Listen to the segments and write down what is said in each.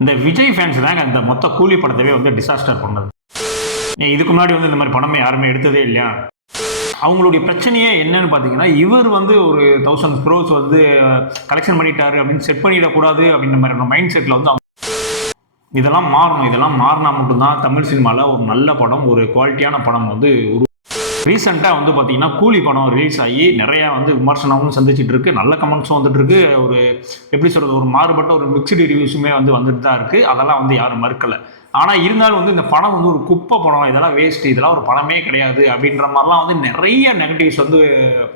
இந்த விஜய் ஃபேன்ஸ் தாங்க இந்த மொத்த கூலி படத்தவே வந்து டிசாஸ்டர் பண்ணது. இதுக்கு முன்னாடி வந்து இந்த மாதிரி படமே யாருமே எடுத்ததே இல்லையா? அவங்களுடைய பிரச்சனையே என்னன்னு பார்த்தீங்கன்னா, இவர் வந்து ஒரு 1000 crores வந்து கலெக்ஷன் பண்ணிட்டாரு அப்படின்னு செட் பண்ணிடக்கூடாது அப்படின்ற மாதிரியான மைண்ட் செட்டில் வந்து இதெல்லாம் மாறணும். இதெல்லாம் மாறினா மட்டும்தான் தமிழ் சினிமாவில் ஒரு நல்ல படம், ஒரு குவாலிட்டியான படம் வந்து ரீசெண்டாக வந்து பார்த்தீங்கன்னா கூலி படம் ரிலீஸ் ஆகி நிறையா வந்து விமர்சனமும் சந்திச்சுட்டு இருக்கு, நல்ல கமெண்ட்ஸும் வந்துட்டு இருக்கு, ஒரு எப்படி சொல்கிறது, ஒரு மாறுபட்ட ஒரு மிக்சடு ரிவ்யூஸுமே வந்து வந்துட்டு தான் இருக்குது. அதெல்லாம் வந்து யாரும் மறுக்கலை. ஆனால் இருந்தாலும் வந்து இந்த படம் வந்து ஒரு குப்பை படம், இதெல்லாம் வேஸ்ட்டு, இதெல்லாம் ஒரு படமே கிடையாது அப்படின்ற மாதிரிலாம் வந்து நிறைய நெகட்டிவ்ஸ் வந்து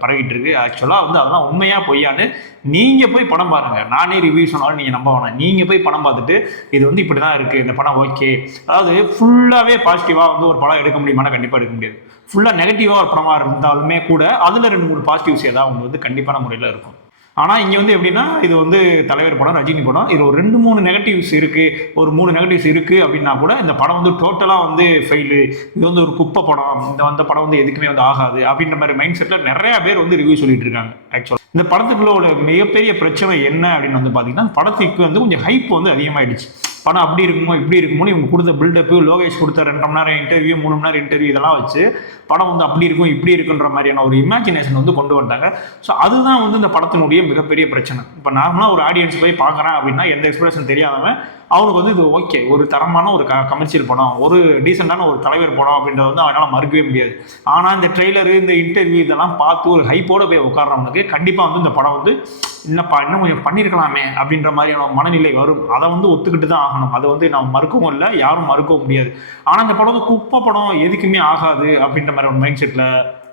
பரவிட்டு இருக்கு. ஆக்சுவலாக வந்து அதெல்லாம் உண்மையாக பொய்யான்னு நீங்கள் போய் படம் பாருங்கள். நானே ரிவ்யூ சொன்னாலும் நீங்கள் நம்ப வேணாம். நீங்கள் போய் படம் பார்த்துட்டு இது வந்து இப்படி தான் இருக்குது, இந்த படம் ஓகே, அதாவது ஃபுல்லாகவே பாசிட்டிவாக வந்து ஒரு படம் எடுக்க முடியுமானா கண்டிப்பாக எடுக்க முடியாது. ஃபுல்லாக நெகட்டிவாக ஒரு படமாக இருந்தாலுமே கூட அதில் 2-3 பாசிட்டிவ்ஸ் ஏதாவது ஒன்று வந்து கண்டிப்பான முறையில் இருக்கும். ஆனால் இங்கே வந்து எப்படின்னா, இது வந்து தலைவர் படம், ரஜினி படம், இது ஒரு 2-3 நெகட்டிவ்ஸ் இருக்குது, ஒரு 3 நெகட்டிவ்ஸ் இருக்குது அப்படின்னா கூட இந்த படம் வந்து டோட்டலாக வந்து ஃபெயிலு, இது வந்து ஒரு குப்பை படம், இந்த படம் வந்து எதுக்குமே வந்து ஆகாது அப்படின்ற மாதிரி மைண்ட் செட்டில் நிறையா பேர் வந்து ரிவ்யூ சொல்லிட்டு இருக்காங்க. ஆக்சுவலாக இந்த படத்துக்குள்ள ஒரு மிகப்பெரிய பிரச்சனை என்ன அப்படின்னு வந்து பார்த்தீங்கன்னா, படத்துக்கு வந்து கொஞ்சம் ஹைப் வந்து அதிகமாகிடுச்சு. படம் அப்படி இருக்குமோ இப்படி இருக்குமோன்னு இவங்க கொடுத்த பில்டப்பு, லோகேஷ் கொடுத்த 2 மணி நேரம் இன்டர்வியூ, 3 மணி நேரம் இன்டர்வியூ, இதெல்லாம் வச்சு படம் வந்து அப்படி இருக்கும் இப்படி இருக்குன்ற மாதிரியான ஒரு இமேஜினேஷன் வந்து கொண்டு வந்தாங்க. ஸோ அதுதான் வந்து இந்த படத்தினுடைய மிகப்பெரிய பிரச்சனை. இப்போ நார்மலாக ஒரு ஆடியன்ஸ் போய் பார்க்குறேன் அப்படின்னா எந்த எக்ஸ்பிரஷன் தெரியாதவன் அவனுக்கு வந்து இது ஓகே, ஒரு தரமான ஒரு கமர்ஷியல் படம், ஒரு டீசெண்டான ஒரு தலைவர் படம் அப்படின்றத வந்து அவனால் மறுக்கவே முடியாது. ஆனால் இந்த ட்ரெய்லரு, இந்த இன்டர்வியூ இதெல்லாம் பார்த்து ஒரு ஹைப்போட போய் உட்கார்றவனுக்கு கண்டிப்பாக வந்து இந்த படம் வந்து இல்லைப்பா இன்னும் கொஞ்சம் பண்ணியிருக்கலாமே அப்படின்ற மாதிரியான மனநிலை வரும். அதை வந்து ஒத்துக்கிட்டு தான் ஆகணும். அதை வந்து நான் மறுக்கவும் இல்லை, யாரும் மறுக்கவும் முடியாது. ஆனால் இந்த படம் வந்து குப்பை படம், எதுக்குமே ஆகாது அப்படின்ற மாதிரி ஒரு மைண்ட் செட்டில்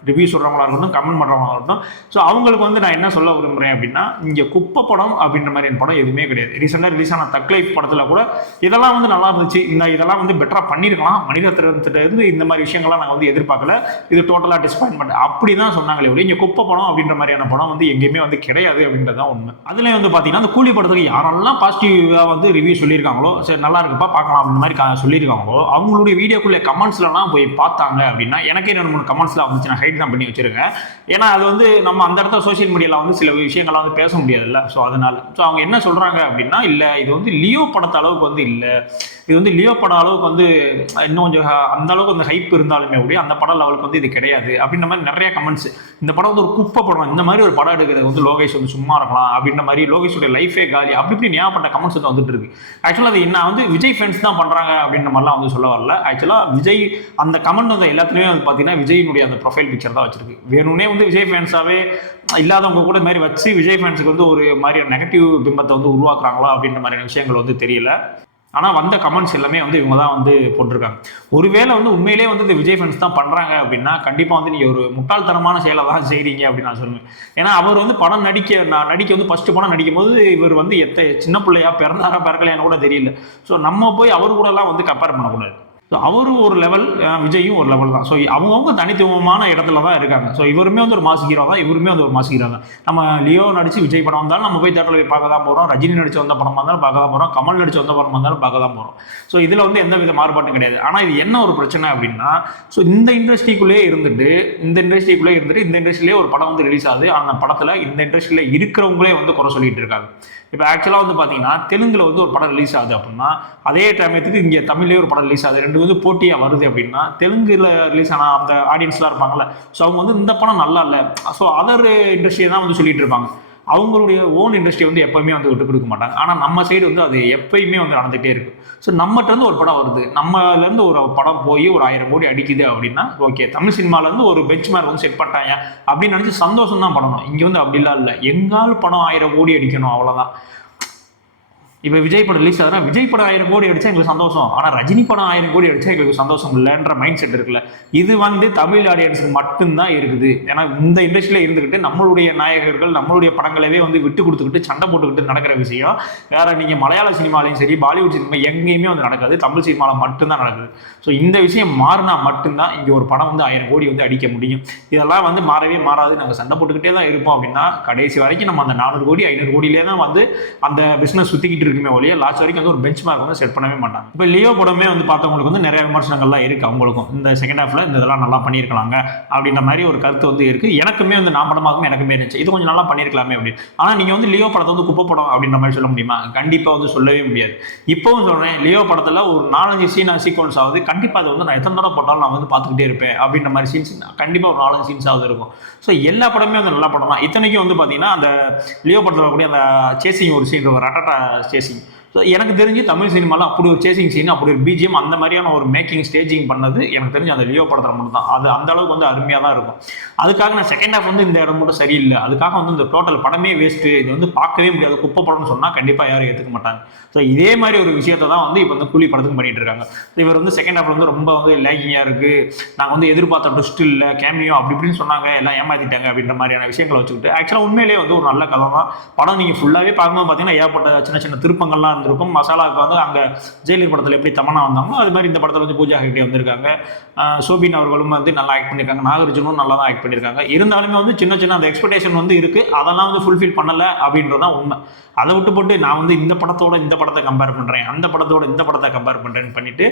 ரிவ்யூ சொல்கிறவங்களா இருக்கட்டும், கமெண்ட் பண்ணுறவங்களா இருக்கட்டும், ஸோ அவங்களுக்கு வந்து நான் என்ன சொல்ல விரும்புகிறேன் அப்படின்னா, இங்கே குப்பை படம் அப்படின்ற மாதிரியான படம் எதுவுமே கிடையாது. ரீசெண்டாக ரிலீஸ் ஆன தக் லைஃப் படத்தில் கூட இதெல்லாம் வந்து நல்லா இருந்துச்சு, இதெல்லாம் வந்து பெட்டராக பண்ணியிருக்கலாம், மணிரத்னத்திட்ட இருந்து இந்த மாதிரி விஷயங்கள்லாம் நாங்கள் வந்து எதிர்பார்க்கல, இது டோட்டலாக டிசப்பாயின்மெண்ட் அப்படி தான் சொன்னாங்களே ஒழிய இங்கே குப்பை படம் அப்படின்ற மாதிரியான படம் வந்து எங்கேயுமே வந்து கிடையாது அப்படின்றது தான் உண்மை. அதுலேயும் வந்து பார்த்தீங்கன்னா அந்த கூலி படத்துக்கு யாரெல்லாம் பாசிட்டிவாக வந்து ரிவ்யூ சொல்லியிருக்காங்களோ, சரி நல்லா இருக்குப்பா பார்க்கலாம் அப்படின்ற மாதிரி சொல்லியிருக்காங்களோ, அவங்களுடைய வீடியோக்குள்ளே கமெண்ட்ஸ்லாம் போய் பார்த்தாங்க அப்படின்னா எனக்கே 2-3 கமெண்ட்ஸ்லாம் வந்துச்சு. நான் ஹைட் தான் பண்ணி வச்சிருக்கேன். ஏன்னா அது வந்து நம்ம அந்த இடத்துல சோசியல் மீடியாவில் வந்து சில விஷயங்கள்லாம் வந்து பேச முடியாதுல்ல. ஸோ அதனால அவங்க என்ன சொல்கிறாங்க அப்படின்னா, இல்லை இது வந்து லியோ படத்த அளவுக்கு வந்து இல்லை, இது வந்து லியோ படம் அளவுக்கு வந்து இன்னும் கொஞ்சம் அந்த அளவுக்கு வந்து ஹைப் இருந்தாலுமே கூட அந்த படம் லெவலுக்கு வந்து இது கிடையாது அப்படின்ற மாதிரி நிறைய கமெண்ட்ஸ். இந்த படம் வந்து ஒரு குப்பை படம், இந்த மாதிரி ஒரு படம் எடுக்கிறது வந்து லோகேஷ் வந்து சும்மா இருக்கலாம் அப்படின்ற மாதிரி, லோகேஷோட லைஃபே காலி அப்படி இப்படி ஞாபகப்பட்ட கமெண்ட்ஸ் வந்து வந்துட்டு இருக்கு. ஆக்சுவலாக அது என்ன வந்து விஜய் ஃபேன்ஸ் தான் பண்ணுறாங்க அப்படின்ற மாதிரிலாம் வந்து சொல்ல வரல. ஆக்சுவலாக விஜய் அந்த கமெண்ட் வந்து எல்லாத்துலேயுமே வந்து பார்த்தீங்கன்னா விஜயினுடைய அந்த ப்ரொஃபைல் பிக்சர் தான் வச்சிருக்கு. வேணும்னே வந்து விஜய் ஃபேன்ஸாகவே இல்லாதவங்க கூட இந்த மாதிரி வச்சு விஜய் ஃபேன்ஸுக்கு வந்து ஒரு மாதிரி நெகட்டிவ் பிம்பத்தை வந்து உருவாக்குறாங்களா அப்படின்ற மாதிரியான விஷயங்கள் வந்து தெரியல. ஆனால் வந்த கமெண்ட்ஸ் எல்லாமே வந்து இவங்க தான் வந்து போட்டிருக்காங்க. ஒருவேளை வந்து உண்மையிலே வந்து இந்த விஜய் ஃபேன்ஸ் தான் பண்ணுறாங்க அப்படின்னா கண்டிப்பாக வந்து நீங்கள் ஒரு முட்டாள்தனமான செயலை தான் செய்கிறீங்க அப்படின்னு நான் சொல்லுவேன். ஏன்னா அவர் வந்து படம் நடிக்க வந்து ஃபஸ்ட்டு படம் நடிக்கும் போது இவர் வந்து சின்ன பிள்ளையா பிறந்தாரா பிறக்கலையான்னு கூட தெரியல. ஸோ நம்ம போய் அவர் கூடலாம் வந்து கம்பேர் பண்ணக்கூடாது. ஸோ அவரும் ஒரு லெவல், விஜயும் ஒரு லெவல் தான். ஸோ அவங்கவுங்க தனித்துவமான இடத்துல தான் இருக்காங்க. ஸோ இவருமே வந்து ஒரு மாஸ் ஹீரோ தான், இவருமே வந்து ஒரு மாஸ் ஹீரோ தான். நம்ம லியோ நடிச்சு விஜய் படம் வந்தாலும் நம்ம போய் தேட்டரில் போய் பார்க்க தான் போகிறோம், ரஜினி நடிச்சு வந்த படம் வந்தாலும் பார்க்க தான் போகிறோம், கமல் நடிச்சு வந்த படம் வந்தாலும் பார்க்க தான் போகிறோம். ஸோ இதில் வந்து எந்த வித மாறுபாட்டும் கிடையாது. ஆனால் இது என்ன ஒரு பிரச்சனை அப்படின்னா, ஸோ இந்த இண்டஸ்ட்ரிக்குள்ளேயே இருந்துட்டு இந்த இண்டஸ்ட்ரியிலே ஒரு படம் வந்து ரிலீஸ் ஆகுது. அந்த படத்தில் இந்த இண்டஸ்ட்ரியில் இருக்கிறவங்களே வந்து குறை சொல்லிட்டு இருக்காங்க. இப்போ ஆக்சுவலாக வந்து பார்த்தீங்கன்னா தெலுங்கில் வந்து ஒரு படம் ரிலீஸ் ஆகுது அப்படின்னா அதே டைமத்துக்கு இங்கே தமிழ்லேயே ஒரு படம் ரிலீஸ் ஆகுது, ரெண்டு வந்து போட்டியாக வருது அப்படின்னா தெலுங்குல ரிலீஸ் ஆன அந்த ஆடியன்ஸ்லாம் இருப்பாங்கல்ல, ஸோ அவங்க வந்து இந்த படம் நல்லா இல்லை, ஸோ அதர் இண்டஸ்ட்ரியை தான் வந்து சொல்லிட்டு இருப்பாங்க. அவங்களுடைய ஓன் இண்டஸ்ட்ரி வந்து எப்போயுமே வந்து விட்டு கொடுக்க மாட்டாங்க. ஆனால் நம்ம சைடு வந்து அது எப்பயுமே வந்து நடந்துகிட்டே இருக்கும். ஸோ நம்மகிட்டருந்து ஒரு படம் வருது, நம்மலேருந்து ஒரு படம் போய் ஒரு 1000 கோடி அடிக்குது அப்படின்னா ஓகே, தமிழ் சினிமாலேருந்து ஒரு பெஞ்ச் மார்க் வந்து செட் பண்ணிட்டாங்க அப்படின்னு நினச்சி சந்தோஷம் தான் பண்ணணும். இங்கே வந்து அப்படிலாம் இல்லை, எங்கால் படம் 1000 கோடி அடிக்கணும் அவ்வளோதான். இப்போ விஜய் படம் ரிலீஸ் ஆகுதுன்னா விஜய் படம் 1000 கோடி அடிச்சா எங்களுக்கு சந்தோஷம், ஆனால் ரஜினி படம் 1000 கோடி அடிச்சா எங்களுக்கு சந்தோஷம் இல்லைன்ற மைண்ட் செட் இருக்குல்ல. இது வந்து தமிழ் ஆடியன்ஸுக்கு மட்டும்தான் இருக்குது. ஏன்னா இந்த இண்டஸ்ட்ரியில் இருந்துக்கிட்டு நம்மளுடைய நாயகர்கள் நம்மளுடைய படங்களவே வந்து விட்டு கொடுத்துக்கிட்டு சண்டை போட்டுக்கிட்டு நடக்கிற விஷயம் வேற. நீங்கள் மலையாள சினிமாலையும் சரி பாலிவுட் சினிமா எங்கேயுமே வந்து நடக்காது, தமிழ் சினிமாவில் மட்டும்தான் நடக்குது. ஸோ இந்த விஷயம் மாறினா மட்டும்தான் இங்கே ஒரு படம் வந்து 1000 கோடி வந்து அடிக்க முடியும். இதெல்லாம் வந்து மாறவே மாறாது, நாங்கள் சண்டை போட்டுக்கிட்டே தான் இருப்போம் அப்படின்னா கடைசி வரைக்கும் நம்ம அந்த 400 கோடி 500 கோடியிலே தான் வந்து அந்த பிஸ்னஸ் சுற்றிக்கிட்டு இருக்குமே ஒழிய லாஸ்ட் வரைக்கும் வந்து ஒரு பெஞ்ச் மார்க் வந்து செட் பண்ணவே மாட்டாங்க. இப்போ லியோ படமே வந்து பார்த்தவங்களுக்கு வந்து நிறைய விமர்சனங்கள்லாம் இருக்குது. அவங்களுக்கும் இந்த செகண்ட் ஹாஃபில் இந்த இதெல்லாம் நல்லா பண்ணியிருக்கலாங்க அப்படின்ற மாதிரி ஒரு கருத்து வந்து இருக்குது. எனக்குமே வந்து நான் படமாகவும் எனக்குமே இருந்துச்சு, இது கொஞ்சம் நல்லா பண்ணியிருக்கலாமே அப்படின்னு. ஆனால் நீங்கள் வந்து லியோ படத்தை வந்து குப்பை படம் அப்படின்ற மாதிரி சொல்ல முடியுமா? கண்டிப்பாக வந்து சொல்லவே முடியாது. இப்போவும் சொல்கிறேன், லியோ படத்தில் ஒரு 4-5 சீக்வன்ஸ் ஆகுது, கண்டிப்பாக அதை வந்து நான் எத்தனை தடவை போட்டாலும் நான் வந்து பார்த்துக்கிட்டே இருப்பேன் அப்படின்ற மாதிரி சீன்ஸ் கண்டிப்பாக ஒரு 4-5 சீன்ஸ் ஆகுது இருக்கும். ஸோ எல்லா படமே வந்து நல்ல படம் தான். இத்தனைக்கும் வந்து பார்த்தீங்கன்னா அந்த லியோ படத்தில் வரக்கூடிய அந்த சேசிங் ஒரு சீன் இருக்கும், ரட்டா சேசிங். ஸோ எனக்கு தெரிஞ்சு தமிழ் சினிமாவில் அப்படி ஒரு சேசிங் சீன், அப்படி ஒரு பிஜிஎம், அந்த மாதிரியான ஒரு மேக்கிங் ஸ்டேஜிங் பண்ணது எனக்கு தெரிஞ்சு அந்த லியோ படத்தில் மட்டும் தான். அது அந்த அளவுக்கு வந்து அருமையாக தான் இருக்கும். அதுக்காக நான் செகண்ட் ஹாஃப் வந்து இந்த இடம் மட்டும் சரியில்லை, அதுக்காக வந்து இந்த டோட்டல் படமே வேஸ்ட்டு, இது வந்து பார்க்கவே முடியாது, குப்பை படம்னு சொன்னால் கண்டிப்பாக யாரும் ஏற்றுக்க மாட்டாங்க. ஸோ இதே மாதிரி ஒரு விஷயத்தை தான் வந்து இப்போ வந்து கூலி படத்துக்கு பண்ணிட்டு இருக்காங்க. இவர் வந்து செகண்ட் ஹாஃப்ல வந்து ரொம்ப வந்து லேகிங்காக இருக்குது, நாங்கள் வந்து எதிர்பார்த்த ட்விஸ்ட் இல்லை, கேமியோ அப்படி இப்படின்னு சொன்னாங்க, எல்லாம் ஏமாற்றிட்டாங்க அப்படின்ற மாதிரியான விஷயங்களை வச்சுக்கிட்டு ஆக்சுவலாக உண்மையிலேயே வந்து ஒரு நல்ல கதை தான். படம் நீங்கள் ஃபுல்லாகவே பார்க்கும்போது பார்த்தீங்கன்னா ஏற்பட்ட சின்ன சின்ன திருப்பங்கள்லாம் இருந்திருக்கும். மசாலாவுக்கு வந்து அங்கே ஜெயிலர் படத்தில் எப்படி தமன்னா வந்தாங்களோ அது மாதிரி இந்த படத்தில் வந்து பூஜா ஹெக்டே வந்திருக்காங்க. சோபின் அவர்களும் வந்து நல்லா ஆக்ட் பண்ணியிருக்காங்க, நாகார்ஜுனும் நல்லா தான் ஆக்ட் பண்ணியிருக்காங்க. இருந்தாலுமே வந்து சின்ன சின்ன அந்த எக்ஸ்பெக்டேஷன் வந்து இருக்குது, அதெல்லாம் வந்து ஃபுல்ஃபில் பண்ணலை அப்படின்றதான் உண்மை. அதை விட்டு போட்டு நான் வந்து இந்த படத்தோட இந்த படத்தை கம்பேர் பண்ணுறேன், அந்த படத்தோட இந்த படத்தை கம்பேர் பண்ணுறேன்னு பண்ணிட்டு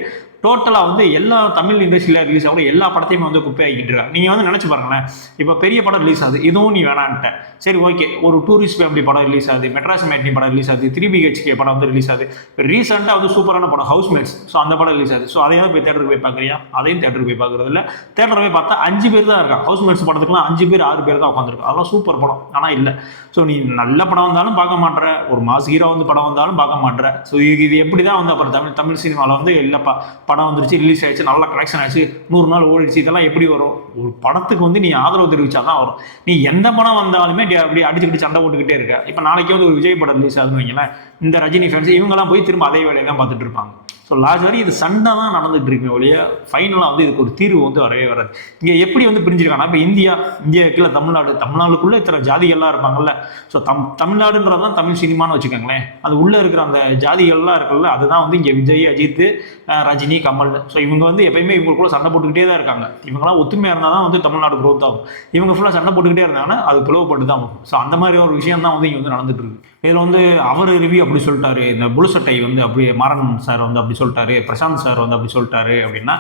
டோட்டலாக வந்து எல்லா தமிழ் இண்டஸ்ட்ரியில் ரிலீஸ் ஆகிற எல்லா படத்தையுமே வந்து குப்பை ஆகிட்டு இருக்காங்க. நீங்கள் வந்து நினச்சி பாருங்களேன், இப்போ பெரிய படம் ரிலீஸ் ஆகுது, இதுவும் நீ வேணான்ட்ட, சரி ஓகே, ஒரு டூரிஸ்ட் ஃபேமிலி படம் ரிலீஸ் ஆகுது, மெட்ராஸ் மேட்னி படம் ரிலீஸ் ஆகுது, 3BHK படம் வந்து ரிலீஸ் ஆகுது, ரீசெண்டாக வந்து சூப்பரான படம் ஹவுஸ்மேட்ஸ், ஸோ அந்த படம் ரிலீஸ் ஆகுது. ஸோ அதையும் போய் தேட்டருக்கு போய் பார்க்குறியா? அதையும் தேட்டருக்கு போய் பார்க்குறது இல்லை. தேட்டர் போய் பார்த்தா 5 பேர் தான் இருக்காங்க. ஹவுஸ்மேட்ஸ் படத்துக்குலாம் 5 பேர் 6 பேர் தான் உட்காந்துருக்கு. அதெல்லாம் சூப்பர் படம், ஆனால் இல்லை. ஸோ நீ நல்ல படம் வந்தாலும் பார்க்க மாட்டேற, ஒரு மாஸ் ஹீரோ வந்து படம் வந்தாலும் பார்க்க மாட்டேற. ஸோ இது எப்படி தான் வந்து அப்புறம் தமிழ் சினிமாவில் வந்து இல்லைப்பா படம் வந்துருச்சு, ரிலீஸ் ஆகிடுச்சு, நல்லா கலெக்ஷன் ஆச்சு, 100 நாள் ஓடிடுச்சு, இதெல்லாம் எப்படி வரும்? ஒரு படத்துக்கு வந்து நீ ஆதரவு தெரிவிச்சா தான் வரும். நீ எந்த படம் வந்தாலுமே அப்படி அடிச்சுக்கிட்டு சண்டை போட்டுக்கிட்டே இருக்க. இப்போ நாளைக்கு வந்து ஒரு விஜய் படம் ரிலீஸ் ஆகுதுன்னு வைங்களேன், இந்த ரஜினி ஃபேன்ஸ் இவங்கெல்லாம் போய் திரும்ப அதே வேலையை தான் பார்த்துட்டு இருப்பாங்க. ஸோ லாஸ்ட் வரை இது சண்டை தான் நடந்துட்டு இருக்கு ஒழிய ஃபைனலாக வந்து இதுக்கு ஒரு தீர்வு வந்து வரவே வராது. இங்கே எப்படி வந்து பிரிஞ்சிருக்காங்கன்னா, இப்போ இந்தியாவுக்குள்ள தமிழ்நாடுக்குள்ளே இத்தனை ஜாதிகள்லாம் இருப்பாங்கல்ல. ஸோ தமிழ்நாடுன்றதான் தமிழ் சினிமான்னு வச்சுக்கோங்களேன். அது உள்ளே இருக்கிற அந்த ஜாதிகள்லாம் இருக்குல்ல, அதுதான் வந்து இங்கே விஜய், அஜித், ரஜினி, கமல். ஸோ இவங்க வந்து எப்பயுமே இவங்களுக்குள்ள சண்டை போட்டுக்கிட்டே தான் இருக்காங்க. இவங்கெல்லாம் ஒத்துமையாக இருந்தால் தான் வந்து தமிழ்நாடு க்ரோத் ஆகும். இவங்க ஃபுல்லாக சண்டை போட்டுக்கிட்டே இருந்தாங்கன்னா அது பிளவுபட்டு தான் ஆகும். ஸோ அந்த மாதிரி ஒரு விஷயம் தான் வந்து இங்கே வந்து நடந்துட்டு இருக்கு. இதில் வந்து அவர் ரிவ்யூ அப்படி சொல்லிட்டாரு, இந்த புளு சட்டை வந்து அப்படி மாறன் சார் வந்து அப்படி சொல்லிட்டாரு, பிரசாந்த் சார் வந்து அப்படி சொல்லிட்டாரு அப்படின்னா,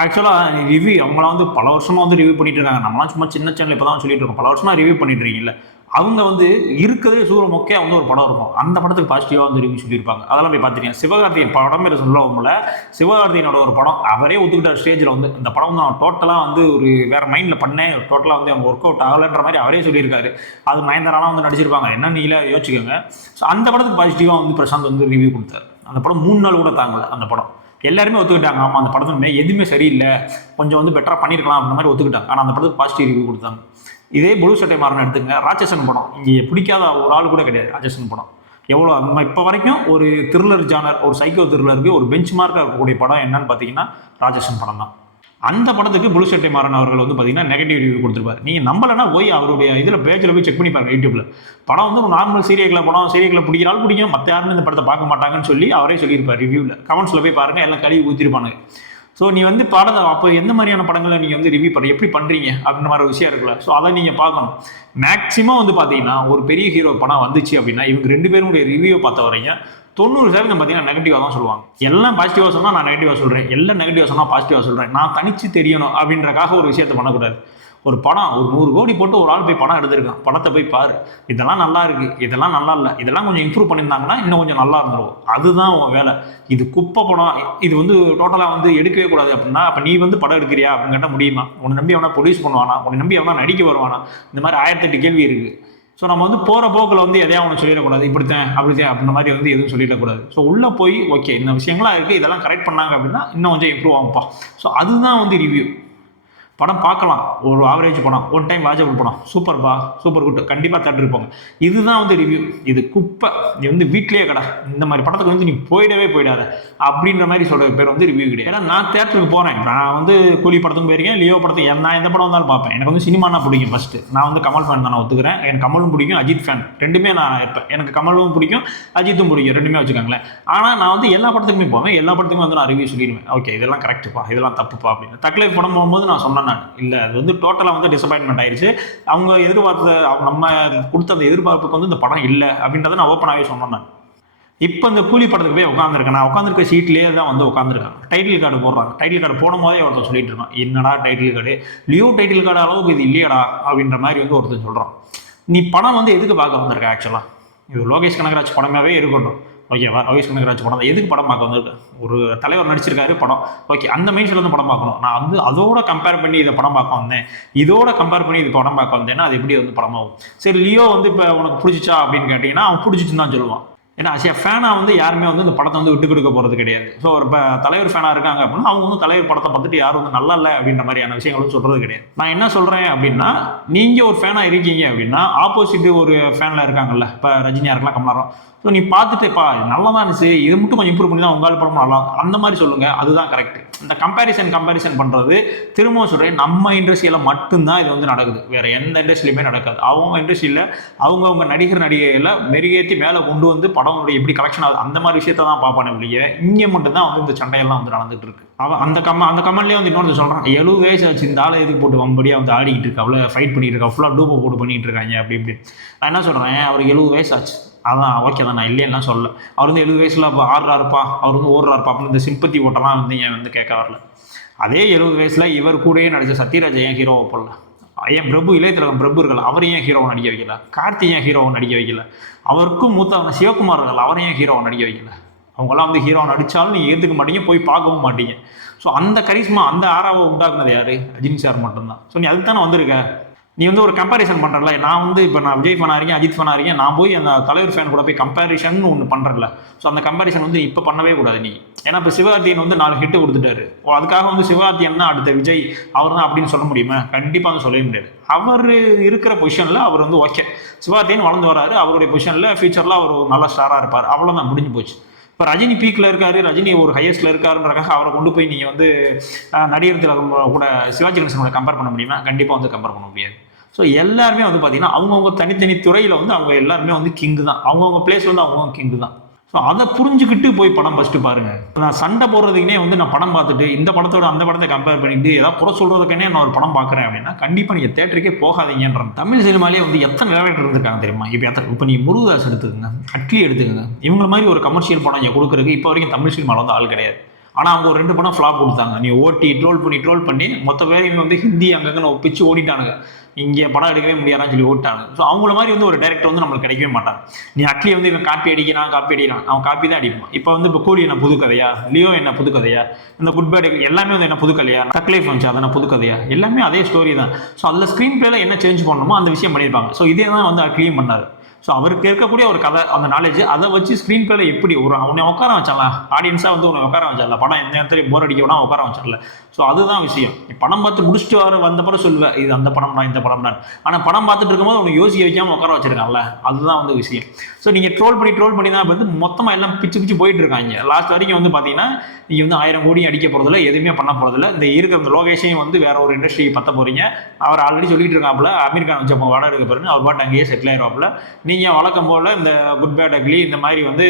ஆக்சுவலாக ரிவ்யூ அவங்களாம் வந்து பல வருஷமாக வந்து ரிவ்யூ பண்ணிட்டு இருக்காங்க. நம்மளாம் சும்மா சின்ன சேனல் இப்போ தான் சொல்லிட்டு இருக்கோம், பல வருஷமாக ரிவ்யூ பண்ணிட்டு இருக்கீங்கல்ல. அவங்க வந்து இருக்கிறதே சூரமொக்கையா வந்து ஒரு படம் இருக்கும், அந்த படத்துக்கு பாசிட்டிவாக வந்து ரிவ்யூ சொல்லியிருப்பாங்க. அதெல்லாம் போய் பார்த்துருக்கேன். சிவகார்த்திகேயன் படம் பேர் சொல்லவும்ல, சிவகார்த்திகேயனோட ஒரு படம் அவரே ஒத்துக்கிட்ட ஸ்டேஜில் வந்து இந்த படம் வந்து அவன் டோட்டலாக வந்து ஒரு வேறு மைண்டில் பண்ணேன், டோட்டலாக வந்து அவங்க ஒர்க் அவுட் ஆகலைன்ற மாதிரி அவரே சொல்லியிருக்காரு. அது நயன்தாராலாம் வந்து நடிச்சிருப்பாங்க, என்ன நீங்களே யோசிச்சுக்கோங்க. ஸோ அந்த படத்துக்கு பாசிட்டிவாக வந்து பிரசாந்த் வந்து ரிவ்யூ கொடுத்தாரு. அந்த படம் 3 நாள் கூட தாங்கலை. அந்த படம் எல்லாருமே ஒத்துக்கிட்டாங்க, ஆமாம் அந்த படத்துல எதுவுமே சரியில்லை, கொஞ்சம் வந்து பெட்டராக பண்ணியிருக்கலாம் அப்படின்ற மாதிரி ஒத்துக்கிட்டாங்க. ஆனால் அந்த படத்துக்கு பாசிட்டிவ் ரிவ்யூ கொடுத்தாங்க. இதே புளு சட்டை மாறன் எடுத்துங்க, ராட்சசன் படம் இங்கே பிடிக்காத ஒரு ஆள் கூட கிடையாது. ராட்சசன் படம் எவ்வளோ நம்ம இப்போ வரைக்கும் ஒரு த்ரில்லர் ஜானர், ஒரு சைக்கோ த்ரில்லருக்கு ஒரு பெஞ்ச் மார்க்காக இருக்கக்கூடிய படம் என்னன்னு பார்த்தீங்கன்னா ராட்சசன் படம் தான். அந்த படத்துக்கு புளு சட்டை மாறன் அவர்கள் வந்து பார்த்தீங்கன்னா நெகட்டிவ் ரிவ்யூ கொடுத்துருப்பாரு. நீங்கள் நம்பலைன்னா போய் அவருடைய இதில் பேஜில் போய் செக் பண்ணி பாருங்க, யூடியூப்ல. படம் வந்து ஒரு நார்மல் சீரியல்களை படம், சீரியல்களை பிடிக்கிறாலும் பிடிக்கும், மற்ற யாருமே இந்த படத்தை பார்க்க மாட்டாங்கன்னு சொல்லி அவரே சொல்லியிருப்பார் ரிவ்யூவில். கமெண்ட்ஸில் போய் பாருங்கள், எல்லாம் கழுவி ஊற்றிருப்பானுங்க. ஸோ நீ வந்து படத்தை அப்போ எந்த மாதிரியான படங்களை நீங்கள் வந்து ரிவ்யூ பண்ண எப்படி பண்ணுறீங்க அப்படின்ற மாதிரி ஒரு விஷயம் இருக்குல்ல. ஸோ அதை நீங்கள் பார்க்கணும். மேக்ஸிமம் வந்து பார்த்தீங்கன்னா ஒரு பெரிய ஹீரோ படம் வந்துச்சு அப்படின்னா இவங்க 2 பேருடைய ரிவ்யூ பார்த்த வரைக்கும் 90% பார்த்தீங்கன்னா நெகட்டிவாக தான் சொல்லுவாங்க. எல்லாம் பாசிட்டிவாக சொன்னால் நான் நெகட்டிவாக சொல்கிறேன், எல்லாம் நெகட்டிவாக சொன்னால் பாசிட்டிவாக சொல்கிறேன். நான் தனிச்சு தெரியணும் அப்படின்றக்காக ஒரு விஷயத்தை பண்ணக்கூடாது. ஒரு படம் ஒரு 100 கோடி போட்டு ஒரு ஆள் போய் படம் எடுத்திருக்கான், படத்தை போய் பாரு, இதெல்லாம் நல்லா இருக்கு, இதெல்லாம் நல்லா இல்லை, இதெல்லாம் கொஞ்சம் இம்ப்ரூவ் பண்ணியிருந்தாங்கன்னா இன்னும் கொஞ்சம் நல்லா இருந்துடும். அதுதான் உன் வேலை. இது குப்பை படம், இது வந்து டோட்டலாக வந்து எடுக்கவே கூடாது அப்படின்னா அப்போ நீ வந்து படம் எடுக்கிறியா அப்படின்னு கேட்டால் முடியுமா? உன்னை நம்பி எவனா ப்ரொடியூஸ் பண்ணுவானா? உன்னை நம்பி எவனா நடிக்க வருவானா? இந்த மாதிரி 1008 கேள்வி இருக்குது. ஸோ நம்ம வந்து போகிற போக்கில் வந்து எதையா ஒன்று சொல்லிடக்கூடாது, இப்படித்தான் அப்படித்தான் அப்படின்ற மாதிரி வந்து எதுவும் சொல்லிடக்கூடாது. ஸோ உள்ளே போய் ஓகே இந்த விஷயங்களாம் இருக்குது, இதெல்லாம் கரெக்ட் பண்ணாங்க அப்படின்னா இன்னும் கொஞ்சம் இம்ப்ரூவ் ஆகும்ப்பா. ஸோ அதுதான் வந்து ரிவ்யூ. படம் பார்க்கலாம், ஒரு ஆவரேஜ் படம், ஒன் டைம் வாட்சபிள் படம், சூப்பர்பா, சூப்பர் குட், கண்டிப்பாக தேட்டர் இருப்பாங்க. இதுதான் வந்து ரிவ்யூ. இது குப்பை, நீ வந்து வீட்லேயே கடை, இந்த மாதிரி படத்துக்கு வந்து நீ போயிடாத அப்படின்ற மாதிரி சொல்கிற பேர் வந்து ரிவ்யூ கிடையாது. ஏன்னா நான் தேட்டருக்கு போகிறேன், நான் வந்து கூலி படத்துக்கும் போயிருக்கேன், லியோ படத்துக்கு, நான் எந்த படம் வந்தாலும் பார்ப்பேன். எனக்கு வந்து சினிமானா பிடிக்கும். ஃபஸ்ட்டு நான் வந்து கமல் ஃபேன் தான், நான் ஒத்துக்கிறேன். எனக்கு கமலும் பிடிக்கும், அஜித் ஃபேன், ரெண்டுமே நான் இருப்பேன். எனக்கு கமலும் பிடிக்கும், அஜித்தும் பிடிக்கும், ரெண்டுமே வச்சுக்கோங்களேன். ஆனால் நான் வந்து எல்லா படத்துக்குமே போவேன், எல்லா படத்துக்குமே வந்து நான் ரிவ்யூ சொல்லிடுவேன். ஓகே இதெல்லாம் கரெக்டுப்பா, இதெல்லாம் தப்புப்பா அப்படின்னு. தக்லைஃப் படம் போகும்போது நான் சொன்னேன், இல்லை அது வந்து டோட்டலாக வந்து டிசப்பாயின்மெண்ட் ஆயிடுச்சு. அவங்க எதிர்பார்த்த, நம்ம கொடுத்த அந்த எதிர்பார்ப்புக்கு வந்து இந்த படம் இல்லை அப்படின்றத நான் ஓப்பனாகவே சொன்னேன். நான் இப்போ இந்த கூலி படத்துக்கு போய் உட்காந்துருக்கேன், நான் உட்காந்துருக்க சீட்லேயே தான் வந்து உட்காந்துருக்காங்க. டைட்டில் கார்டு போடுறாங்க. டைட்டில் கார்டு போடும் போதே ஒருத்தர் சொல்லிட்டு இருக்கான், என்னடா title card, Leo title card அளவுக்கு இது இல்லையடா அப்படின்ற மாதிரி வந்து ஒருத்தர் சொல்கிறான். நீ படம் வந்து எதுக்கு பார்க்க வந்திருக்க ஆக்சுவலாக? இது லோகேஷ் கனகராஜ் படமாகவே இருக்கட்டும், ஓகேவா? லோகேஷ் கனகராஜ் படம் எதுக்கு படம் பார்க்க வந்திருக்கேன்? ஒரு தலைவர் நடிச்சிருக்காரு படம், ஓகே, அந்த மைண்ட்ஸில் வந்து படம் பார்க்கணும். நான் வந்து அதோட கம்பேர் பண்ணி இதை படம் பார்க்க வந்தேன், இதோட கம்பேர் பண்ணி இது படம் பார்க்க வந்தேன்னா அது எப்படி வந்து படமாகும்? சரி, லியோ வந்து இப்போ உனக்கு பிடிச்சிச்சா அப்படின்னு கேட்டிங்கன்னா அவன் பிடிச்சிச்சுன்னு தான் சொல்லுவான். ஏன்னா ஃபேனாக வந்து யாருமே வந்து இந்த படத்தை வந்து விட்டு கொடுக்க போகிறது கிடையாது. ஸோ ஒரு தலைவர் ஃபேனாக இருக்காங்க அப்படின்னா அவங்க வந்து தலைவர் படத்தை பார்த்துட்டு யாரும் வந்து நல்லா இல்லை அப்படின்ற மாதிரியான விஷயங்களும் சொல்கிறது கிடையாது. நான் என்ன சொல்கிறேன் அப்படின்னா, நீங்கள் ஒரு ஃபேனாக இருக்கீங்க அப்படின்னா ஆப்போசிட் ஒரு ஃபேனில் இருக்காங்கல்ல, இப்போ ரஜினியாக இருக்கலாம், கமலாரம், ஸோ நீ பார்த்துட்டுப்பா நல்லா தான் இருந்துச்சு, இது மட்டும் கொஞ்சம் இம்ப்ரூவ் பண்ணி தான் உங்கள் படம் நல்லா அந்த மாதிரி சொல்லுங்கள், அதுதான் கரெக்ட். இந்த கம்பேரிசன் பண்ணுறது, திரும்ப சொல்கிறேன், நம்ம இண்டஸ்ட்ரியில் மட்டும்தான் இது வந்து நடக்குது, வேறு எந்த இண்டஸ்ட்ரியிலுமே நடக்காது. அவங்க இண்டஸ்ட்ரியில் அவங்கவுங்க நடிகர் நடிகைகளை மெருகேற்றி மேலே கொண்டு வந்து படங்களுடைய எப்படி கலெக்ஷன் ஆகுது அந்த மாதிரி விஷயத்த தான் பார்ப்பானே ஒழிய, இங்கே மட்டும்தான் வந்து இந்த சண்டையெல்லாம் வந்து நடந்துட்டு இருக்கு. அவன் அந்த கமெண்ட்லேயே வந்து இன்னொன்று சொல்கிறான், 70 வயசு ஆச்சு இந்த ஆளை எதுக்கு போட்டு வம்படியாக வந்து ஆடிக்கிட்டு இருக்கா, அவ்வளோ ஃபைட் பண்ணிட்டு இருக்கா, ஃபுல்லாக டூப்பை போட்டு பண்ணிட்டு இருக்காங்க அப்படி இப்படி. நான் என்ன சொல்கிறேன், அவர் 70 வயசு ஆச்சு, அதான் ஓகே தான், நான் இல்லைன்னா சொல்ல. அவர் வந்து 70 வயசில் இப்போ ஆடுறாருப்பா, அவர் வந்து ஓடுறாருப்பா அப்படின்னு இந்த சிம்பத்தி ஓட்டெல்லாம் வந்து ஏன் வந்து கேட்க வரல. அதே 70 வயசில் இவர் கூடயே நடித்த சத்யராஜ் ஏன் ஹீரோவை போடல? ஏன் பிரபு, இளையதிலகம் பிரபு இருக்கல, அவரை ஏன் ஹீரோவை நடிக்க வைக்கல? கார்த்தி ஏன் ஹீரோவை நடிக்க வைக்கல? அவருக்கும் மூத்தவன சிவகுமார் இருக்கல, அவரை ஏன் ஹீரோவை நடிக்க வைக்கல? அவங்களாம் வந்து ஹீரோவை நடித்தாலும் நீங்கள் ஏற்றுக்க மாட்டீங்க, போய் பார்க்கவும் மாட்டீங்க. ஸோ அந்த கரிஸ்மா, அந்த ஆறாவை உண்டாக்குனது யார்? ரஜினி சார் மட்டும்தான். ஸோ நீ அதுக்கு தானே வந்திருக்க. நீ வந்து ஒரு கம்பேரிசன் பண்ணுறல, நான் வந்து இப்போ நான் விஜய் ஃபேனாக இருக்கேன், அஜித் ஃபேனாக இருக்கேன், நான் போய் அந்த தலைவர் ஃபேன் கூட போய் கம்பேரிசன் ஒன்று பண்ணுறல. ஸோ அந்த கம்பேரிசன் வந்து இப்போ பண்ணவே கூடாது நீ. ஏன்னா இப்போ சிவகார்த்தியன் வந்து 4 ஹிட்டு கொடுத்துட்டாரு, அதுக்காக வந்து சிவகார்த்தியன் தான் அடுத்த விஜய் அவர் தான் அப்படின்னு சொல்ல முடியுமா? கண்டிப்பாக வந்து சொல்லவே முடியாது. அவர் இருக்கிற பொசிஷனில் அவர் வந்து ஓகே, சிவகார்த்தியன் வளர்ந்து வராரு, அவருடைய பொசிஷனில் ஃபியூச்சரில் அவர் ஒரு நல்ல ஸ்டாராக இருப்பார், அவ்வளோதான், முடிஞ்சு போச்சு. இப்போ ரஜினி பீக்கில் இருக்காரு, ரஜினி ஒரு ஹையஸ்ட்டில் இருக்காருன்றக்காக அவரை கொண்டு போய் நீங்கள் வந்து நடிகர் திலகம் கூட சிவாஜி கணேசனோட கம்பேர் பண்ண முடியுமா? கண்டிப்பாக வந்து கம்பேர் பண்ண முடியாது. ஸோ எல்லாருமே வந்து பார்த்தீங்கன்னா அவங்கவுங்க தனித்தனி துறையில் வந்து அவங்க எல்லாருமே வந்து கிங்கு தான், அவங்கவுங்க பிளேஸ் வந்து அவங்கவுங்க கிங்கு தான். ஸோ அதை புரிஞ்சுக்கிட்டு போய் படம் ஃபஸ்ட்டு பாருங்கள். நான் சண்டை போடுறதுக்குனே வந்து நான் படம் பார்த்துட்டு இந்த படத்தோட அந்த படத்தை கம்பேர் பண்ணிட்டு ஏதாவது குறை சொல்கிறதுக்குன்னே நான் ஒரு படம் பார்க்குறேன் அப்படின்னா கண்டிப்பாக நீங்கள் தேட்டருக்கே போகாதீங்கன்றான். தமிழ் சினிமாலேயே வந்து எத்தனை டேரக்டர் இருந்திருக்காங்க தெரியுமா? இப்போ நீங்கள் முருகதாஸ் எடுத்துக்கோங்க, அட்லி எடுத்துக்கோங்க, இவங்க மாதிரி ஒரு கமர்ஷியல் படம் இங்கே கொடுக்குறதுக்கு இப்போ வரைக்கும் தமிழ் சினிமாவில் வந்து ஆள் கிடையாது. ஆனால் அவங்க ஒரு 2 படம் ஃப்ளாப் கொடுத்தாங்க. நீ ஓட்டி ட்ரோல் பண்ணி மொத்த பேரையுமே வந்து ஹிந்தி அங்கங்கே ஒப்பிச்சு ஓடிட்டானுங்க, இங்கே படம் எடுக்கவே முடியாதான்னு சொல்லி ஓட்டாங்க. ஸோ அவங்கள மாதிரி வந்து ஒரு டேரக்டர் வந்து நம்மளுக்கு கிடைக்கவே மாட்டாங்க. நீ அட்லி வந்து இவன் காப்பி அடிக்கிறான், அவன் காப்பி தான் அடிப்பான். இப்போ வந்து இப்போ கூலி என்ன புது கதையா, லியோ என்ன புது கதையா, இந்த குட் பேட் எல்லாமே வந்து என்ன புது கதையா, தக்லைஃப் வந்துச்சு அதென்ன புது கதையா, எல்லாமே அதே ஸ்டோரி தான். ஸோ அதில் ஸ்க்ரீன் பிளேல என்ன சேஞ்ச் பண்ணணுமோ அந்த விஷயம் பண்ணியிருப்பாங்க. ஸோ இதே தான் வந்து அட்லியும் பண்ணார். ஸோ அவருக்கு இருக்கக்கூடிய ஒரு கதை, அந்த நாலேஜ், அதை வச்சு ஸ்க்ரீன் பிளேல எப்படி ஒரு அவனை உட்கார வச்சால, ஆடியன்ஸாக வந்து உன்னை உட்கார வச்சால, படம் எந்த நேரத்துலையும் போர் அடிக்க விடாம உட்கார வச்சால. ஸோ அதுதான் விஷயம். நீ படம் பார்த்து முடிச்சுட்டு வந்தப்பறம் சொல்லுவேன் இது அந்த படம் தான் இந்த படம் தான், ஆனால் படம் பார்த்துட்டு இருக்கும்போது உனக்கு யோசிக்க வைக்காமல் உட்கார வச்சிருக்காங்கல்ல, அதுதான் வந்து விஷயம். ஸோ நீங்கள் ட்ரோல் பண்ணி தான் வந்து மொத்தமாக எல்லாம் பிச்சு போயிட்டு இருக்காங்க. லாஸ்ட் வரைக்கும் வந்து பார்த்தீங்கன்னா நீங்கள் வந்து 1000 கோடி அடிக்க போகிறதில்ல, எதுவுமே பண்ண போகிறதில்ல. இந்த இருக்கிற இந்த லோகேஷையும் வந்து வேற ஒரு இண்டஸ்ட்ரி பற்ற போகிறீங்க. அவர் ஆல்ரெடி சொல்லிட்டு இருக்காப்புல, அமீர் கான் வச்ச வாடகை எடுக்க பாருங்க, அவர் பாட்டு அங்கேயே செட்டில் ஆயிடுவாப்புல. நீங்கள் வழக்கம் போல் இந்த குட் பேட் அக்லி இந்த மாதிரி வந்து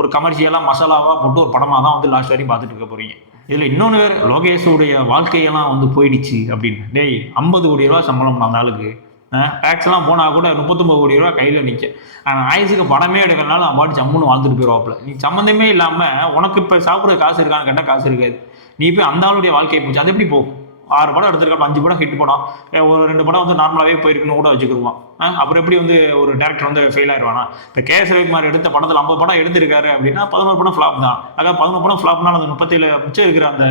ஒரு கமர்ஷியலாக மசாலாவாக போட்டு ஒரு படமாக தான் வந்து லாஸ்ட் வரைக்கும் பார்த்துட்டு இருக்க போகிறீங்க. இதில் இன்னொன்று வேறு, லோகேஷுடைய வாழ்க்கையெல்லாம் வந்து போயிடுச்சு அப்படின்னு. டேய் 50 கோடி ரூபா சம்பளம் அந்த ஆளுக்கு, டேக்ஸ்லாம் போனால் கூட 39 கோடி ரூபா கையில் நிற்க. ஆனால் ஆயுசுக்கு படமே எடுக்கிறனால அவன் பாட்டு சம்முன்னு வாழ்ந்துட்டு போயிடுவாப்புல. நீ சம்மந்தமே இல்லாமல் உனக்கு இப்போ சாப்பிட்ற காசு இருக்கான்னு கேட்டால் காசு இருக்காது. நீ போய் அந்த ஆளுடைய வாழ்க்கையை போச்சு, அது எப்படி போகும்? 6 படம் எடுத்திருக்காங்க, 5 படம் ஹிட் படம், ஒரு 2 படம் வந்து நார்மலாகவே போயிருக்குன்னு கூட வச்சுக்கிடுவான். அப்புறம் எப்படி வந்து ஒரு டேரக்டர் வந்து ஃபெயில் ஆயிடுவானா? இப்போ கேஎஸ் ரவிக்குமார் எடுத்த படத்தில் 50 படம் எடுத்திருக்காரு அப்படின்னா 11 படம் ஃப்ளாப் தான். அதாவது 11 படம் ஃப்ளாப்னால அந்த 37 மிச்சம் இருக்கிற அந்த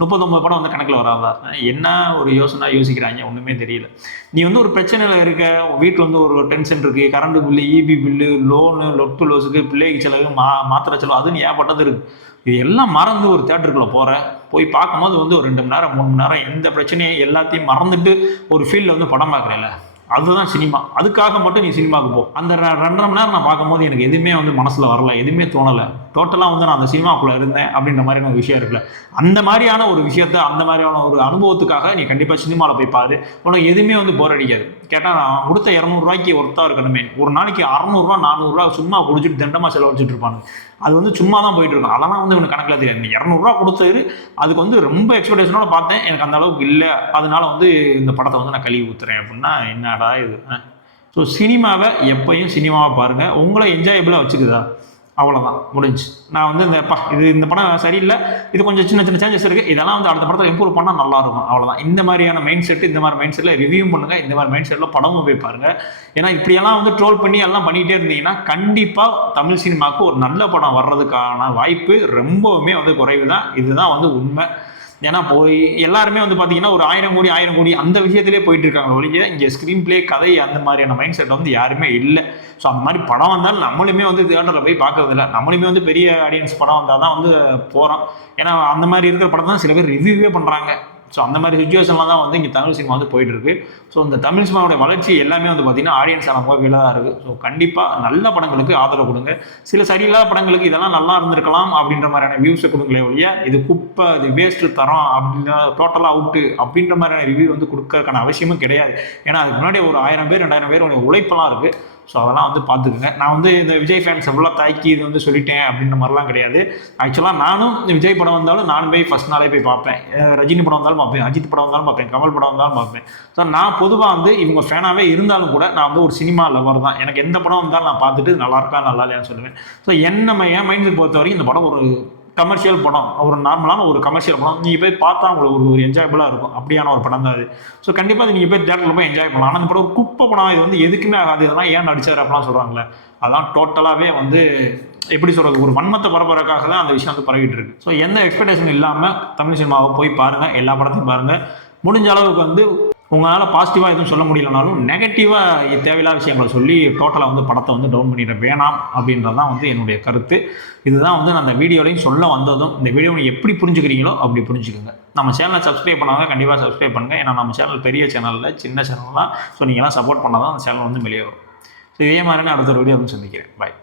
39 படம் வந்து கணக்கில் வராதா? என்ன ஒரு யோசிக்கிறாங்க, ஒன்றுமே தெரியல. நீ வந்து ஒரு பிரச்சனையில் இருக்க, வீட்டில் வந்து ஒரு டென்ஷன் இருக்குது, current bill, EB bill, loan, லொட்டு லோஸுக்கு, பிள்ளைக்கு செலவு, மாத்திரை செலவு, அதுன்னு ஏற்பட்டது இருக்குது. இது எல்லாம் மறந்து ஒரு தேட்டருக்குள்ளே போய் பார்க்கும்போது வந்து ஒரு 2 மணி நேரம் 3 மணி நேரம் எந்த பிரச்சனையும் எல்லாத்தையும் மறந்துட்டு ஒரு ஃபீல்டில் வந்து படம் பார்க்குறேன்ல, அதுதான் சினிமா. அதுக்காக மட்டும் நீ சினிமாவுக்கு போ. அந்த 2.5 மணி நேரம் நான் பார்க்கும்போது எனக்கு எதுவுமே வந்து மனசில் வரல, எதுவுமே தோணலை. டோட்டலாக வந்து நான் அந்த சினிமாக்குள்ளே இருந்தேன் அப்படின்ற மாதிரியான ஒரு விஷயம் இருக்குல்ல, அந்த மாதிரியான ஒரு விஷயத்த, அந்த மாதிரியான ஒரு அனுபவத்துக்காக நீ கண்டிப்பாக சினிமாவில் போய் பாரு. உனக்கு எதுவுமே வந்து போர் அடிக்காது. கேட்டால் நான் கொடுத்த 200 ரூபாய்க்கு ஒர்த்தாக இருக்கணுமே, ஒரு நாளைக்கு 600 ரூபா 400 ரூபா சும்மா குடிச்சிட்டு தண்டமாக செலவழிச்சிட்டு இருப்பாங்க. அது வந்து சும்மா தான் போயிட்டு இருக்கும். அதெல்லாம் வந்து இவனுக்கு கணக்கில் தெரியாது. நீ 200 ரூபா கொடுத்தது, அதுக்கு வந்து ரொம்ப எக்ஸ்பெக்டேஷனோட பார்த்தேன், எனக்கு அந்த அளவுக்கு இல்லை, அதனால வந்து இந்த படத்தை வந்து நான் கழுவி ஊற்றுறேன் அப்படின்னா என்னடா இது? ஸோ சினிமாவை எப்பயும் சினிமாவை பாருங்கள், உங்களை என்ஜாயபிளாக வச்சுக்குதா? அவ்வளோதான் முடிஞ்சு. நான் வந்து இந்த படம் சரியில்லை, இது கொஞ்சம் சின்ன சின்ன சேஞ்சஸ் இருக்குது, இதெல்லாம் வந்து அடுத்த படத்தில் இம்ப்ரூவ் பண்ணால் நல்லாயிருக்கும், அவ்வளோதான். இந்த மாதிரியான மைண்ட் செட்டு, இந்த மாதிரி மைண்ட் செட்டில் ரிவ்யூ பண்ணுங்கள், இந்த மாதிரி மைண்ட் செட்டில் படமும் போய் பாருங்கள். ஏன்னா இப்படியெல்லாம் வந்து ட்ரோல் பண்ணி எல்லாம் பண்ணிகிட்டே இருந்தீங்கன்னா கண்டிப்பாக தமிழ் சினிமாவுக்கு ஒரு நல்ல படம் வர்றதுக்கான வாய்ப்பு ரொம்பவுமே வந்து குறைவு தான். இதுதான் வந்து உண்மை. ஏன்னா போய் எல்லாருமே வந்து பார்த்தீங்கன்னா ஒரு 1000 கோடி அந்த விஷயத்திலே போயிட்டு இருக்காங்க ஒழிய இங்கே ஸ்க்ரீன் பிளே, கதை அந்த மாதிரியான மைண்ட் செட் வந்து யாருமே இல்லை. ஸோ அந்த மாதிரி படம் வந்தாலும் நம்மளுமே வந்து தியேட்டரில் போய் பார்க்கறது இல்லை. நம்மளுமே வந்து பெரிய ஆடியன்ஸ் படம் வந்தால் தான் வந்து போகிறோம். ஏன்னா அந்த மாதிரி இருக்கிற படம் தான் சில பேர் ரிவ்யூவே பண்ணுறாங்க. ஸோ அந்த மாதிரி சுச்சுவேஷனில் தான் வந்து இங்கே தமிழ் சினிமா வந்து போயிட்டு இருக்கு. ஸோ இந்த தமிழ் சினிமாவோட வளர்ச்சி எல்லாமே வந்து பார்த்தீங்கன்னா ஆடியன்ஸ் ஆன போக தான் இருக்குது. ஸோ கண்டிப்பாக நல்ல படங்களுக்கு ஆதரவு கொடுங்க. சில சரியில்லாத படங்களுக்கு இதெல்லாம் நல்லா இருந்திருக்கலாம் அப்படின்ற மாதிரியான வியூஸை கொடுங்களே ஒழிய இது குப்பை, இது வேஸ்ட்டு தரம் அப்படின்னா டோட்டலாக அவுட்டு அப்படின்ற மாதிரியான ரிவ்யூ வந்து கொடுக்கறதுக்கான அவசியமும் கிடையாது. ஏன்னா அதுக்கு முன்னாடி ஒரு 1000 பேர் 2000 பேர் உழைப்பெல்லாம் இருக்குது. ஸோ அதெல்லாம் வந்து பார்த்துக்குங்க. நான் வந்து இந்த விஜய் ஃபேன்ஸ் எவ்வளோ தாக்கி இது வந்து சொல்லிட்டேன் அப்படின்ற மாதிரிலாம் கிடையாது. ஆக்சுவலாக நானும் விஜய் படம் வந்தாலும் நானும் போய் ஃபஸ்ட் நாளே போய் பார்ப்பேன். ரஜினி படம் வந்தாலும் பார்ப்பேன், அஜித் படம் வந்தாலும் பார்ப்பேன், கமல் படம் வந்தாலும் பார்ப்பேன். ஸோ நான் பொதுவாக வந்து இவங்க ஃபேனாகவே இருந்தாலும் கூட நான் வந்து ஒரு சினிமா லவர் தான். எனக்கு எந்த படம் வந்தாலும் நான் பார்த்துட்டு நல்லா இருக்கா நல்லா இல்லையான்னு சொல்லுவேன். ஸோ என் மைண்ட் செட் பொறுத்த வரைக்கும் இந்த படம் ஒரு கமர்ஷியல் படம், ஒரு நார்மலான ஒரு கமர்ஷியல் படம். நீங்கள் போய் பார்த்தா உங்களுக்கு ஒரு என்ஜாயபுளாக இருக்கும். அப்படியான ஒரு படம் தான் அது. ஸோ கண்டிப்பாக அது நீங்கள் போய் தேட்டரில் போய் என்ஜாய் பண்ணலாம். ஆனால் இந்த படம் ஒரு குப்பை படம், இது வந்து எதுக்குமே ஆகாது, இதெல்லாம் ஏன் நடிச்சார் அப்படிலாம் சொல்கிறாங்களே, அதெல்லாம் டோட்டலாகவே வந்து எப்படி சொல்கிறது, ஒரு வன்மத்தை பரப்புறதுக்காக தான் அந்த விஷயம் வந்து பரவிட்டு இருக்கு. ஸோ எந்த எக்ஸ்பெக்டேஷன் இல்லாமல் தமிழ் சினிமாவை போய் பாருங்கள், எல்லா படத்தையும் பாருங்கள். முடிஞ்ச அளவுக்கு வந்து உங்களால் பாசிட்டிவாக எதுவும் சொல்ல முடியலனாலும் நெகட்டிவாக தேவையில்லாத விஷயங்களை சொல்லி டோட்டலாக வந்து படத்தை வந்து டவுன் பண்ணிட வேணாம் அப்படின்றது தான் வந்து என்னுடைய கருத்து. இதுதான் வந்து நான் அந்த வீடியோலையும் சொல்ல வந்ததும். இந்த வீடியோ நீங்கள் எப்படி புரிஞ்சுக்கிறீங்களோ அப்படி புரிஞ்சுக்கோங்க. நம்ம சேனலை சப்ஸ்கிரைப் பண்ணாங்க கண்டிப்பாக சப்ஸ்கிரைப் பண்ணுங்கள். ஏன்னா நம்ம சேனல் பெரிய சேனலில் சின்ன சேனல் தான். ஸோ நீங்கள்லாம் சப்போர்ட் பண்ணால் தான் அந்த சேனல் வந்து வெளியே வரும். ஸோ இதே மாதிரி அடுத்த ஒரு வீடியோ வந்து சந்திக்கிறேன். பாய்.